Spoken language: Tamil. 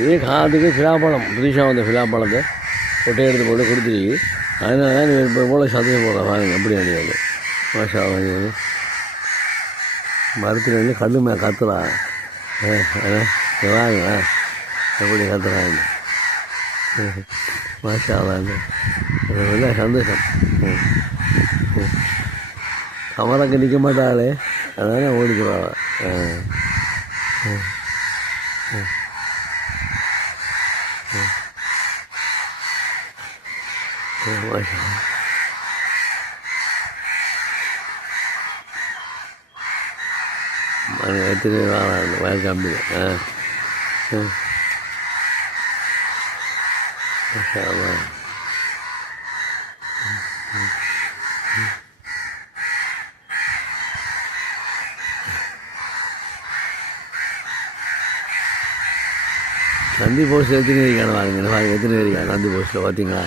இதே காதுக்கு பிலாப்பழம் புதுசாக வந்த பிலாப்பழத்தை கொட்டையை எடுத்து போட்டு கொடுத்துருக்கு. அதனால நீ இப்போ போல் சந்தையை போடுற பாருங்க எப்படி அடியாது மாஷா வாங்கி மரத்தில் வந்து கல்லுமே கத்துறா வாங்க எப்படி கத்துறாங்க மாஷா வாங்க சந்தோஷம். கமரங்க நிற்க மாட்டாளே அதனால ஓடிக்கிறாள். எத்தனை வயல் கம்மி நந்தி போஸ்ட்டில் எத்தனை இருக்கான வாங்க எத்தனை இருக்கா நந்தி போஸ்ட்டில் பார்த்தீங்களா?